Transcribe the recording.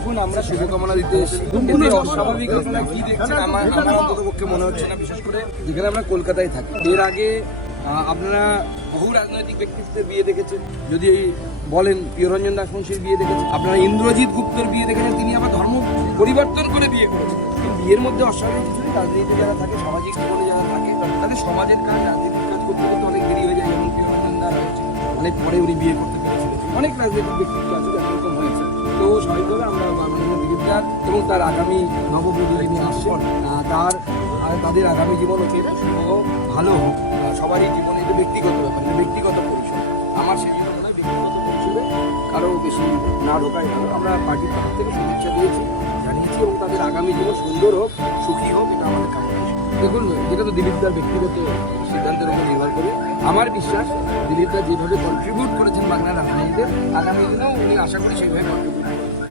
দেখুন আমরা শুভকামনা দিতে এসেছি। অস্বাভাবিক ঘটনা কি দেখছেন আমার অন্তত পক্ষে মনে হচ্ছে না, বিশেষ করে যেখানে আমরা কলকাতায় থাকি। এর আগে আপনারা বহু রাজনৈতিক ব্যক্তিত্বের বিয়ে দেখেছেন, যদি বলেন প্রিয়রঞ্জন দাস মুন্সির বিয়ে দেখেছেন, আপনারা ইন্দ্রজিৎ গুপ্তর বিয়ে দেখেছেন, তিনি আবার ধর্ম পরিবর্তন করে বিয়ে করেছেন। বিয়ের মধ্যে অস্বাভাবিক কিছু নেই। রাজনীতিতে যারা থাকে, সামাজিক জীবনে যারা থাকে, তাদের সমাজের কাজ রাজনীতির কাজ করতে করতে অনেক দেরি হয়ে যায়। যেমন প্রিয়রঞ্জন দা রয়েছে, অনেক পরে উনি বিয়ে করতে পেরেছিলেন। অনেক রাজনৈতিক ব্যক্তিত্ব আছে এরকম হয়েছে। তো স্বাভাবিকভাবে আমরা মাননীয় দিলীপ দা এবং তার আগামী নববধূ যিনি আসছেন তাদের আগামী জীবন হচ্ছে ভালো হোক। সবারই জীবনে এটা ব্যক্তিগত ব্যাপার, এটা ব্যক্তিগত পরিষদ। আমার সেই জন্য মনে হয় ব্যক্তিগত পরিষদে কারো বেশি না ঢোকায় ভালো। আমরা পার্টির পক্ষ থেকে শুভেচ্ছা দিয়েছি, জানিয়েছি, এবং তাদের আগামী জীবন সুন্দর হোক, সুখী হোক, এটা আমাদের কামনা। দেখুন, যেটা তো দিলীপ দার ব্যক্তিগত সিদ্ধান্তের উপর নির্ভর করে। আমার বিশ্বাস দিলীপ দা যেভাবে কন্ট্রিবিউট করেছেন বাংলা রাজনীতিতে, আগামী দিনেও উনি আশা করি সেইভাবে কন্ট্রিবিউট করবেন।